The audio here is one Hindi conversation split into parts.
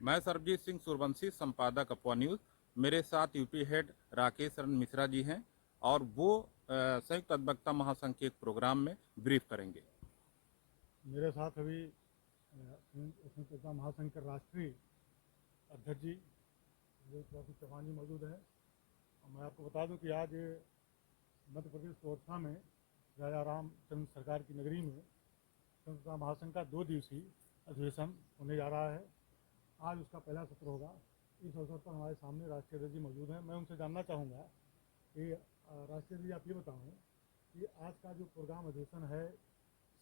मैं सरबजीत सिंह सूर्यवंशी, संपादक अपवा न्यूज़। मेरे साथ यूपी हेड राकेश रंजन मिश्रा जी हैं और वो संयुक्त अधिवक्ता महासंघ के एक प्रोग्राम में ब्रीफ करेंगे। मेरे साथ अभी संयुक्त अधिवक्ता महासंघ के राष्ट्रीय अध्यक्ष जी प्रफुल्ल चौहान जी मौजूद हैं। और मैं आपको बता दूं कि आज मध्य प्रदेश के ओरछा में राजा रामचंद्र सरकार की नगरी में संयुक्त अधिवक्ता महासंघ का 2 दिवसीय अधिवेशन होने जा रहा है। आज उसका पहला सत्र होगा। इस अवसर पर हमारे सामने राष्ट्रीय अध्यक्ष जी मौजूद हैं। मैं उनसे जानना चाहूँगा कि राष्ट्रीय अध्यक्ष जी, आप ये बताएं कि आज का जो प्रोग्राम अधिवेशन है,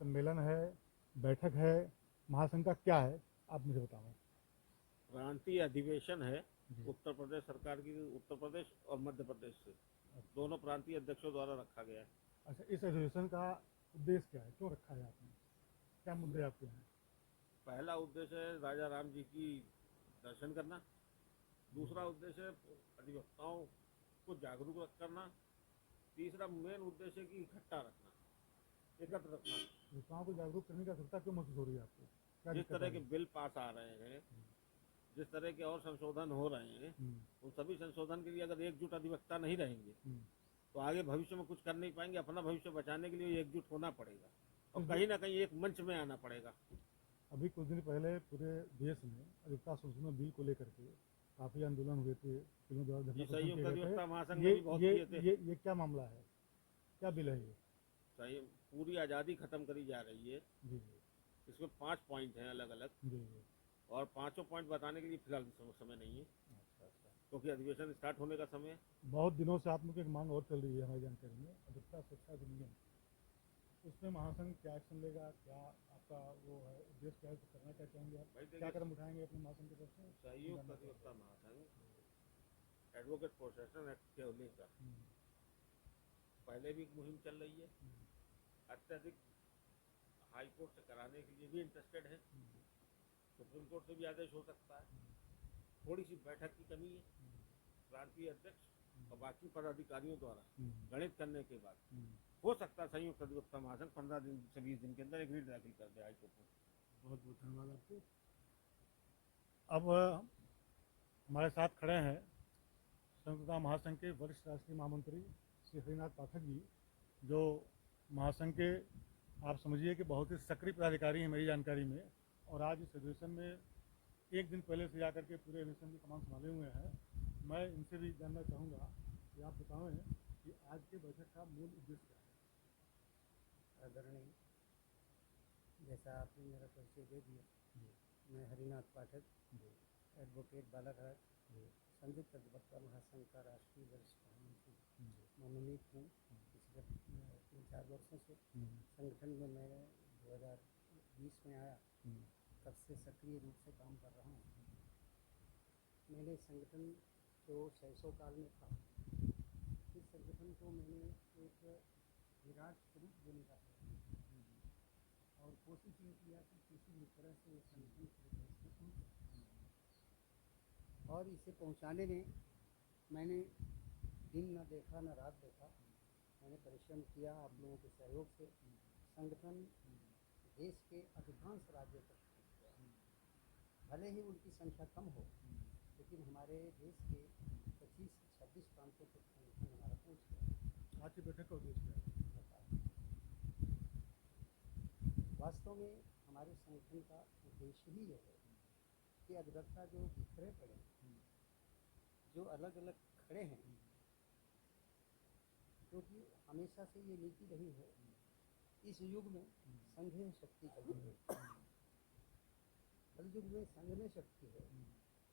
सम्मेलन है, बैठक है, महासंघ का क्या है, आप मुझे बताएं। प्रांतीय अधिवेशन है जी। उत्तर प्रदेश सरकार की, उत्तर प्रदेश और मध्य प्रदेश से दोनों प्रांतीय अध्यक्षों द्वारा रखा गया है। अच्छा, इस अधिवेशन का उद्देश्य क्या है, क्यों रखा है आपने, क्या मुद्दे आपके हैं? पहला उद्देश्य है राजा राम जी की दर्शन करना। दूसरा उद्देश्य है अधिवक्ताओं को जागरूक करना। तीसरा मेन उद्देश्य है कि इकट्ठा रखना, एकत्र रखना। अधिवक्ताओं को जागरूक करने की आवश्यकता क्यों महसूस हो रही है आपको, क्या जिस दिक्कत तरह आ के रही है? बिल पास आ रहे हैं, जिस तरह के और संशोधन हो रहे हैं, उन सभी संशोधन के लिए अगर एकजुट अधिवक्ता नहीं रहेंगे तो आगे भविष्य में कुछ कर नहीं पाएंगे। अपना भविष्य बचाने के लिए एकजुट होना पड़ेगा और कहीं ना कहीं एक मंच में आना पड़ेगा। अभी कुछ दिन पहले पूरे देश में अधिवक्ता संशोधन बिल को लेकर के काफ़ी आंदोलन हुए थे, फिल्मों द्वारा धरना ये प्रदर्शन संयुक्त किए गए अधिवक्ता थे। महासंघ ये ने भी बहुत ये किए थे। क्या मामला है, क्या बिल है ये? सही, पूरी आज़ादी खत्म करी जा रही है। जी जी इसमें 5 पॉइंट हैं अलग अलग, जी जी। और पांचों पॉइंट बताने के लिए फिलहाल समय नहीं है अच्छा अच्छा। क्योंकि अधिवेशन स्टार्ट होने का समय है। बहुत दिनों से आप लोग की एक मांग और चल रही है हमारी जानकारी में, अधिवक्ता शिक्षा अधिनियम, उसमें महासंघ क्या एक्शन लेगा, क्या आपका वो है उद्देश्य, क्या है, तो करना क्या चाहेंगे आप, भाई क्या देखिए, कदम उठाएंगे अपने महासंघ की तरफ से? संयुक्त अधिवक्ता महासंघ एडवोकेट प्रोटेक्शन एक्ट के लेकर पहले भी मुहिम चल रही है। अत्यधिक हाई कोर्ट से कराने के लिए भी इंटरेस्टेड है। सुप्रीम कोर्ट से भी आदेश हो सकता है। थोड़ी सी बैठक की कमी है। प्रांतीय अध्यक्ष और बाकी पदाधिकारियों द्वारा गणित करने के बाद हो सकता है संयुक्त अधिवक्ता महासंघ 15 दिन से 20 दिन के अंदर एक रीट दाखिल कर दे हाईकोर्ट में। बहुत बहुत धन्यवाद आपको। अब हमारे साथ खड़े हैं संयुक्त महासंघ के वरिष्ठ राष्ट्रीय महामंत्री श्री हरिनाथ पाठक जी, जो महासंघ के आप समझिए कि बहुत ही सक्रिय पदाधिकारी हैं मेरी जानकारी में, और आज इस अधिवेशन में एक दिन पहले से जाकर के पूरे अधिवेशन की कमान संभाले हुए हैं। मैं इनसे भी जानना चाहूँगा कि आप बताएं कि आज के बैठक का मूल उद्देश्य क्या है? आदरणीय, जैसा आपने मेरा परिचय दे दिया, मैं हरिनाथ पाठक, एडवोकेट बालाघाट, संयुक्त अधिवक्ता महासंघ का राष्ट्रीय वरिष्ठ महामंत्री मनोनीत हूँ। पिछले 3-4 वर्षों से संगठन में मैं 2020 में आया, तब से सक्रिय रूप से काम कर रहा हूँ। मैंने संगठन जो 600 काल में था, इस संगठन को मैंने एक विराट स्वरूप देने का प्रयास किया और कोशिश ये किया कि किसी भी तरह से ये संगठन पूरे देश में पहुँचे, और इसे पहुँचाने में मैंने दिन न देखा न रात देखा, मैंने परिश्रम किया। आप लोगों के सहयोग से संगठन देश के अधिकांश राज्यों तक पहुँच गया। भले ही उनकी संख्या कम हो, लेकिन हमारे देश के 25 से 26 प्रांतों तक संगठन हमारा पहुँच गया। आज की बैठक का उद्देश्य क्या है? वास्तव में हमारे संगठन का उद्देश्य ही यह है कि अधिवक्ता जो बिखरे पड़े हैं, जो अलग अलग खड़े हैं, क्योंकि हमेशा से ये नीति रही है, इस युग में संघ में शक्ति का युग है। कल युग में संघ में शक्ति है,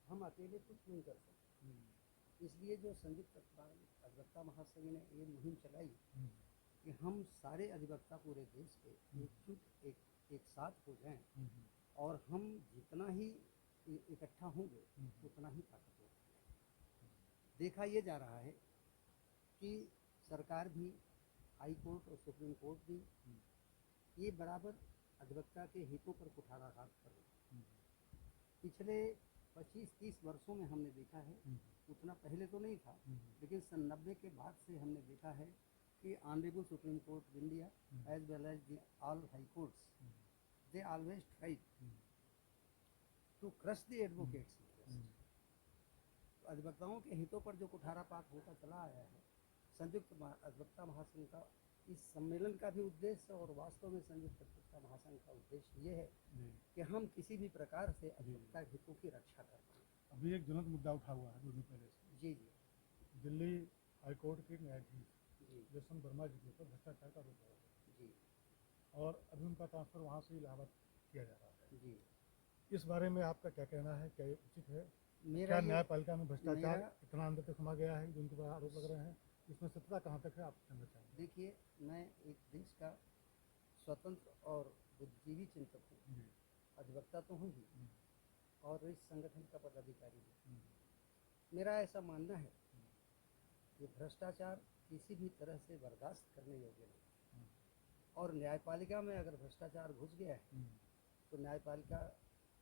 हम अकेले कुछ नहीं कर सकते। इसलिए जो संयुक्त अधिवक्ता महासंघ ने ये मुहिम चलाई कि हम सारे अधिवक्ता पूरे देश के एकजुट एक साथ हो जाएं, और हम जितना ही इकट्ठा होंगे उतना ही ताकतवर होंगे। देखा ये जा रहा है कि सरकार भी, हाई कोर्ट और सुप्रीम कोर्ट भी, ये बराबर अधिवक्ता के हितों पर कुठाराघात कर रहे हैं। पिछले 25-30 वर्षों में हमने देखा है, उतना पहले तो नहीं था, लेकिन सन 90 के बाद से हमने देखा है कि honourable supreme court of India as well as the all high courts, they always tried to crush the advocates' interest. तो अधिवक्ताओं के हितों पर जो कुठारापात होता चला आया है, संयुक्त अधिवक्ता महासंघ का इस सम्मेलन का भी उद्देश्य और वास्तव में संयुक्त अधिवक्ता महासंघ का उद्देश्य ये है कि हम किसी भी प्रकार से अधिवक्ता हितों की रक्षा कर पाएँ। अभी एक ज्वलंत मुद्दा उठा हुआ है 2 दिन पहले से। जी जी दिल्ली हाईकोर्ट के न्यायाधीश जी जसवंत वर्मा जी के ऊपर भ्रष्टाचार का आरोप लगा है जी और अभी उनका ट्रांसफर वहाँ से इलाहाबाद किया जा रहा है। जी। इस बारे में आपका क्या कहना है, क्या ये उचित है? मेरा क्या ये न्यायपालिका में भ्रष्टाचार मेरा- इतना अंदर तक समा गया है जो उनके ऊपर आरोप लग रहे हैं, इसमें सत्यता कहाँ तक है, आप कहना चाहेंगे? देखिए, मैं एक देश का स्वतंत्र और बुद्धिजीवी चिंतक हूँ, जी अधिवक्ता तो हूँ ही हम्म, और इस संगठन का पदाधिकारी हूँ। मेरा ऐसा मानना है कि भ्रष्टाचार किसी भी तरह से बर्दाश्त करने योग्य नहीं, और न्यायपालिका में अगर भ्रष्टाचार घुस गया है हम्म। तो न्यायपालिका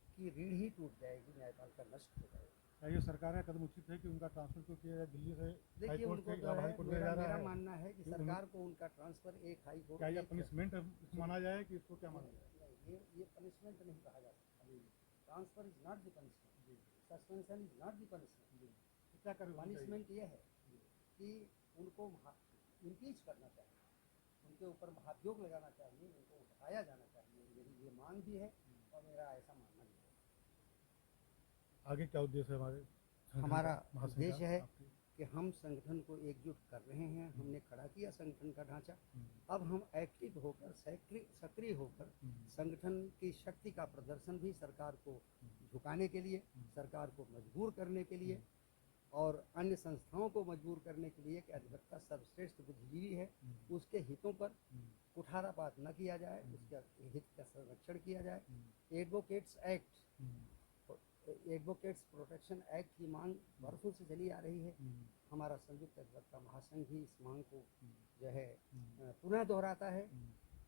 की रीढ़ ही टूट जाएगी, न्यायपालिका नष्ट हो जाएगी। क्या ये सरकार का कदम उचित है कि उनका ट्रांसफर क्यों किया जाए दिल्ली से देखिए, हाईकोर्ट उनको से तो इलाहाबाद है, हाईकोर्ट भेजा जा मेरा रहा है? मानना है कि कि सरकार को उनका ट्रांसफर एक हाई कोर्ट क्या ये एक- पनिशमेंट माना जाए कि इसको क्या माना जाए? नहीं, ये पनिशमेंट नहीं कहा जा सकता। Transfer is not the punishment, suspension is not the punishment. तो क्या करें? पनिशमेंट ये है कि उनको इम्पीच करना चाहिए, उनके ऊपर महाभियोग लगाना चाहिए, उनको उठाया जाना चाहिए। मेरी ये मांग भी है और मेरा ऐसा मानना भी है। आगे क्या उद्देश्य है हमारे संगठन हमारा का, महासंघ का, उद्देश्य है आपके? कि हम संगठन को एकजुट कर रहे हैं, हमने खड़ा किया संगठन का ढांचा। हम्म, अब हम एक्टिव होकर, सक्रिय होकर हम्म, संगठन की शक्ति का प्रदर्शन भी सरकार को झुकाने के लिए, सरकार को मजबूर करने के लिए और अन्य संस्थाओं को मजबूर करने के लिए कि अधिवक्ता सर्वश्रेष्ठ बुद्धिजीवी है, उसके हितों पर कुठारापात न किया जाए, उसके हित का संरक्षण किया जाए। Advocates act, advocates protection act की मांग वर्षों से चली आ रही है। हमारा संयुक्त अधिवक्ता महासंघ भी इस मांग को जो है पुनः दोहराता है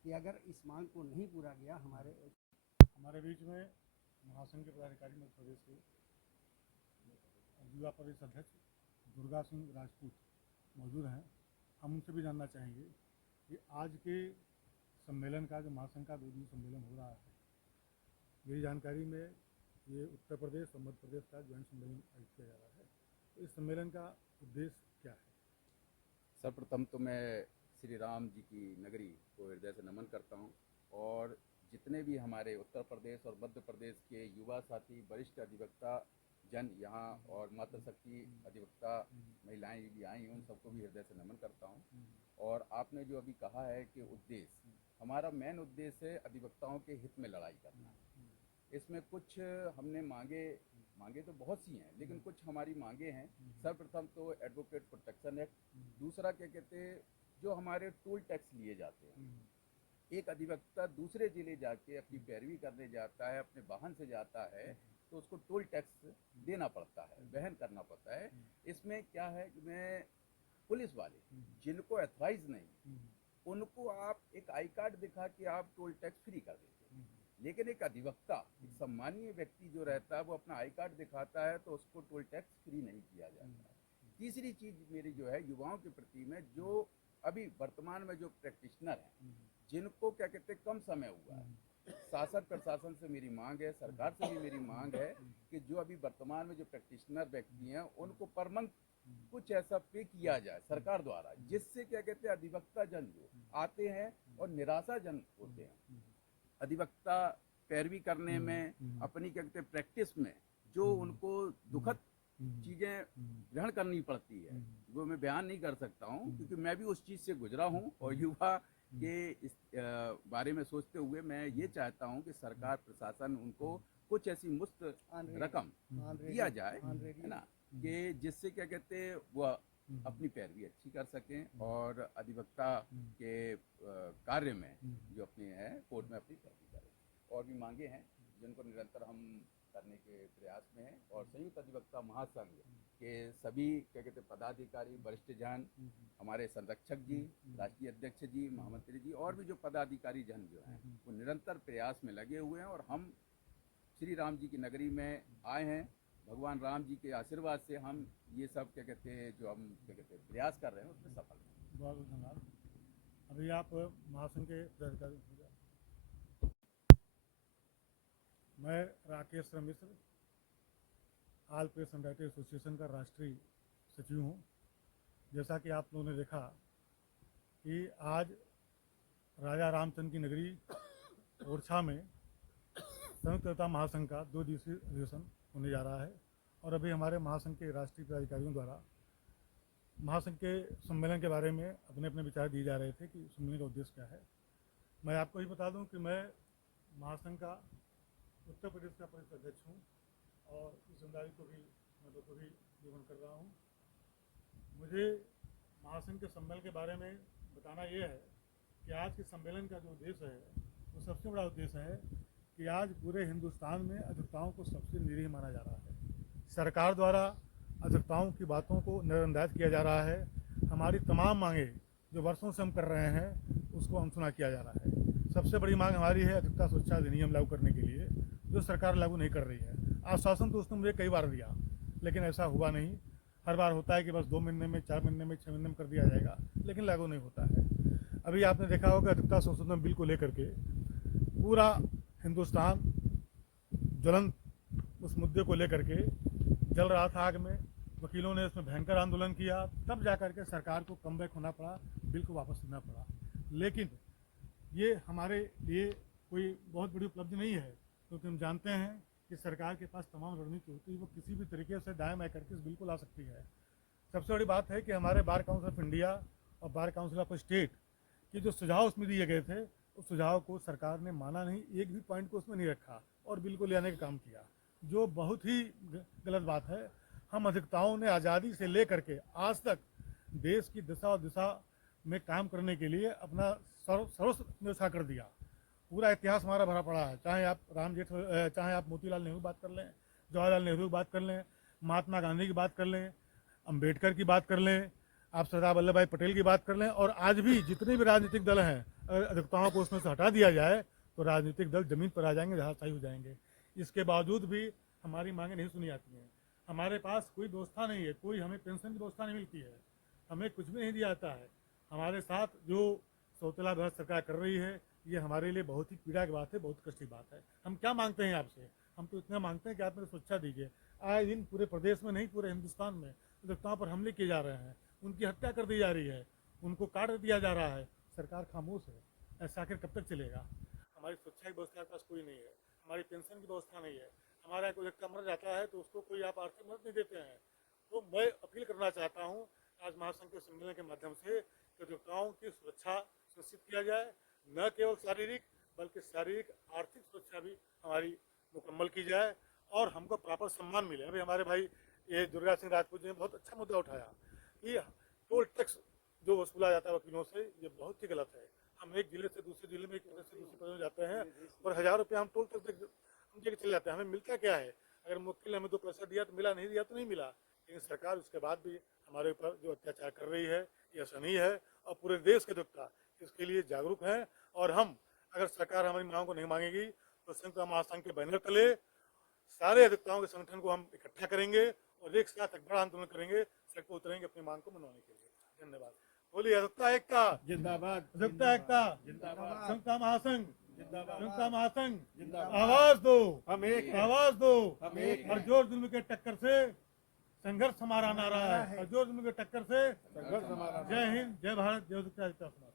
कि अगर इस मांग को नहीं पूरा किया, हमारे बीच में महासंघ के पदाधिकारी मध्य प्रदेश के युवा प्रदेश अध्यक्ष दुर्गा सिंह राजपूत मौजूद हैं। हम उनसे भी जानना चाहेंगे कि आज के सम्मेलन का, जो महासंघ का 2 दिन सम्मेलन हो रहा है, मेरी जानकारी में ये उत्तर प्रदेश और मध्य प्रदेश का ज्वाइंट सम्मेलन आयोजित किया जा रहा है। तो इस सम्मेलन का उद्देश्य क्या है? सर्वप्रथम तो मैं श्री राम जी की नगरी को हृदय से नमन करता हूं और जितने भी हमारे उत्तर प्रदेश और मध्य प्रदेश के युवा साथी, वरिष्ठ अधिवक्ता जन यहाँ और मातृशक्ति अधिवक्ता महिलाएं भी आई हैं, उन सबको भी हृदय से नमन करता हूं। और आपने जो अभी कहा है कि उद्देश्य, हमारा मेन उद्देश्य है अधिवक्ताओं के हित में लड़ाई करना। इसमें कुछ हमने मांगे तो बहुत सी हैं, लेकिन कुछ हमारी मांगे हैं। सर्वप्रथम तो एडवोकेट प्रोटेक्शन एक्ट, दूसरा क्या कहते हैं, जो हमारे टोल टैक्स लिए जाते हैं। एक अधिवक्ता दूसरे जिले जाके अपनी पैरवी करने जाता है, अपने वाहन से जाता है, तो उसको टोल टैक्स देना पड़ता है, वहन करना पड़ता है। इसमें क्या है कि मैं पुलिस वाले जिनको अथॉराइज नहीं, उनको आप एक आई कार्ड दिखा के आप टोल टैक्स फ्री कर देते हैं, लेकिन एक अधिवक्ता, एक सम्मानीय व्यक्ति जो रहता है, वो अपना आई कार्ड दिखाता है तो उसको टोल टैक्स फ्री नहीं किया जाता है। तीसरी चीज मेरी जो है युवाओं के प्रति में, जो अभी वर्तमान में जो प्रैक्टिशनर हैं, जिनको क्या कहते हैं कम समय हुआ है, शासन प्रशासन से मेरी मांग है, सरकार से भी मेरी मांग है कि जो अभी वर्तमान में जो प्रैक्टिशनर व्यक्ति हैं, उनको पर मंथ कुछ ऐसा पे किया जाए सरकार द्वारा, जिससे क्या कहते हैं अधिवक्ता जन जो आते हैं और निराशाजन होते हैं। अधिवक्ता पैरवी करने में, अपनी क्या कहते हैं प्रैक्टिस में जो उनको दुखद चीज़ें ग्रहण करनी पड़ती है, वो मैं बयान नहीं कर सकता हूँ, क्योंकि मैं भी उस चीज़ से गुजरा हूँ। और युवा के इस बारे में सोचते हुए मैं ये चाहता हूँ कि सरकार प्रशासन उनको कुछ ऐसी मुफ्त रकम दिया जाए, है ना, कि जिससे क्या कहते हैं वो अपनी पैरवी अच्छी कर सकें और अधिवक्ता के कार्य में जो अपने है कोर्ट में अपनी पैरवी करें। और भी मांगे हैं जिनको निरंतर हम करने के प्रयास में हैं। और संयुक्त अधिवक्ता महासंघ के सभी क्या कहते हैं पदाधिकारी, वरिष्ठ जन, हमारे संरक्षक जी, राष्ट्रीय अध्यक्ष जी, महामंत्री जी और भी जो पदाधिकारी जन जो हैं, वो निरंतर प्रयास में लगे हुए हैं। और हम श्री राम जी की नगरी में आए हैं, भगवान राम जी के आशीर्वाद से हम ये सब क्या कहते हैं जो हम क्या कहते हैं प्रयास कर रहे हैं उसमें सफल हैं। बहुत बहुत धन्यवाद। अभी आप महासंघ के पदाधिकारी मैं Rakesh Mishra all press and writer association का राष्ट्रीय सचिव हूँ। जैसा कि आप लोगों ने देखा कि आज राजा रामचंद्र की नगरी ओरछा में संयुक्त जनता महासंघ का 2 दिवसीय अधिवेशन होने जा रहा है और अभी हमारे महासंघ के राष्ट्रीय पदाधिकारियों द्वारा महासंघ के सम्मेलन के बारे में अपने अपने विचार दिए जा रहे थे कि सम्मेलन का उद्देश्य क्या है। मैं आपको ही बता दूं कि मैं महासंघ का उत्तर प्रदेश का परिषद अध्यक्ष हूँ और इस जिम्मेदारी को भी मैं बखूबी निर्वहन कर रहा हूँ। मुझे महासंघ के सम्मेलन के बारे में बताना ये है कि आज के सम्मेलन का जो उद्देश्य है वो सबसे बड़ा उद्देश्य है कि आज पूरे हिंदुस्तान में अधिवक्ताओं को सबसे निरीह माना जा रहा है। सरकार द्वारा अधिवक्ताओं की बातों को नज़रअंदाज किया जा रहा है। हमारी तमाम मांगे जो वर्षों से हम कर रहे हैं उसको अनसुना किया जा रहा है। सबसे बड़ी मांग हमारी है अधिवक्ता सुरक्षा अधिनियम लागू करने के लिए, जो सरकार लागू नहीं कर रही है। आश्वासन तो उसने मुझे कई बार दिया, लेकिन ऐसा हुआ नहीं। हर बार होता है कि बस 2 महीने में, 4 महीने में, 6 महीने में कर दिया जाएगा, लेकिन लागू नहीं होता है। अभी आपने देखा होगा अधिवक्ता संशोधन बिल को लेकर के पूरा हिंदुस्तान ज्वलंत उस मुद्दे को लेकर के जल रहा था आग में। वकीलों ने इसमें भयंकर आंदोलन किया, तब जाकर के सरकार को कम बैक होना पड़ा, बिल को वापस लेना पड़ा। लेकिन ये हमारे लिए कोई बहुत बड़ी उपलब्धि नहीं है, क्योंकि हम जानते हैं कि सरकार के पास तमाम रणनीति होती है, वो किसी भी तरीके से दाएं बाएं करके इस बिल को ला सकती है। सबसे बड़ी बात है कि हमारे बार काउंसिल ऑफ इंडिया और बार काउंसिल ऑफ स्टेट के जो सुझाव उसमें दिए गए थे, उस सुझाव को सरकार ने माना नहीं, एक भी पॉइंट को उसमें नहीं रखा और बिल को ले आने का काम किया, जो बहुत ही गलत बात है। हम अधिवक्ताओं ने आज़ादी से ले करके आज तक देश की दिशा और दिशा में काम करने के लिए अपना सर्वस्व न्यौछावर कर दिया। पूरा इतिहास हमारा भरा पड़ा है, चाहे आप मोतीलाल नेहरू की बात कर लें, जवाहरलाल नेहरू की बात कर लें, महात्मा गांधी की बात कर लें, अम्बेडकर की बात कर लें, आप सरदार वल्लभ भाई पटेल की बात कर लें, और आज भी जितने भी राजनीतिक दल हैं, अगर अधिवक्ताओं को उसमें से हटा दिया जाए तो राजनीतिक दल जमीन पर आ जाएंगे, जहाँ सही हो जाएंगे। इसके बावजूद भी हमारी मांगें नहीं सुनी जाती हैं। हमारे पास कोई व्यवस्था नहीं है, कोई हमें पेंशन की व्यवस्था नहीं मिलती है, हमें कुछ भी नहीं दिया जाता है। हमारे साथ जो सौतेला भारत सरकार कर रही है, ये हमारे लिए बहुत ही पीड़ा की बात है, बहुत कष्ट की बात है। हम क्या मांगते हैं आपसे? हम तो इतना मांगते हैं कि आप मेरी सुरक्षा दीजिए। आए दिन पूरे प्रदेश में नहीं, पूरे हिंदुस्तान में अधिवक्ताओं पर हमले किए जा रहे हैं, उनकी हत्या कर दी जा रही है, उनको काट दिया जा रहा है। सरकार खामोश है। ऐसा आखिर कब तक चलेगा? हमारी सुरक्षा की व्यवस्था के पास कोई नहीं है, हमारी पेंशन की व्यवस्था नहीं है। हमारा कोई व्यक्ति मर जाता है तो उसको कोई आप आर्थिक मदद नहीं देते हैं। तो मैं अपील करना चाहता हूँ आज महासंघ के सम्मेलन के माध्यम से कि अधिवक्ताओं की सुरक्षा सुनिश्चित किया जाए, न केवल शारीरिक बल्कि शारीरिक आर्थिक सुरक्षा भी हमारी मुकम्मल की जाए और हमको प्रॉपर सम्मान मिले। अभी हमारे भाई ये दुर्गा सिंह राजपूत जी ने बहुत अच्छा मुद्दा उठाया कि टोल टैक्स जो वसूला जाता है वकीलों से, ये बहुत ही गलत है। हम एक जिले से दूसरे जिले में, एक प्रदेश से दूसरे प्रदेश में जाते हैं और 1000 रुपये हम टोल टैक्स हम लेके चले जाते हैं। हमें मिलता क्या है? अगर मुवक्किल ने हमें 2 पैसा दिया तो मिला, नहीं दिया तो नहीं मिला। लेकिन सरकार उसके बाद भी हमारे ऊपर जो अत्याचार कर रही है, ये असहनीय है और पूरे देश के अधिवक्ता इसके लिए जागरूक हैं। और हम, अगर सरकार हमारी मांगों को नहीं मांगेगी तो संयुक्त महासंघ के बैनर तले सारे अधिवक्ताओं के संगठन को हम इकट्ठा करेंगे और एक साथ एक बड़ा आंदोलन करेंगे, सड़क पर उतरेंगे अपनी मांग को मनवाने के लिए। धन्यवाद। बोलिए अधिवक्ता एकता जिंदाबाद, अधिवक्ता एकता जिंदाबाद, संयुक्त महासंघ जिंदाबाद, संयुक्त महासंघ जिंदाबाद। आवाज दो, हम एक, आवाज दो, हम एक। और जोर जुल्म के टक्कर से संघर्ष हमारा नारा है, और जोर जुल्म के टक्कर से संघर्ष हमारा। जय हिंद, जय भारत, जय अधिवक्ता।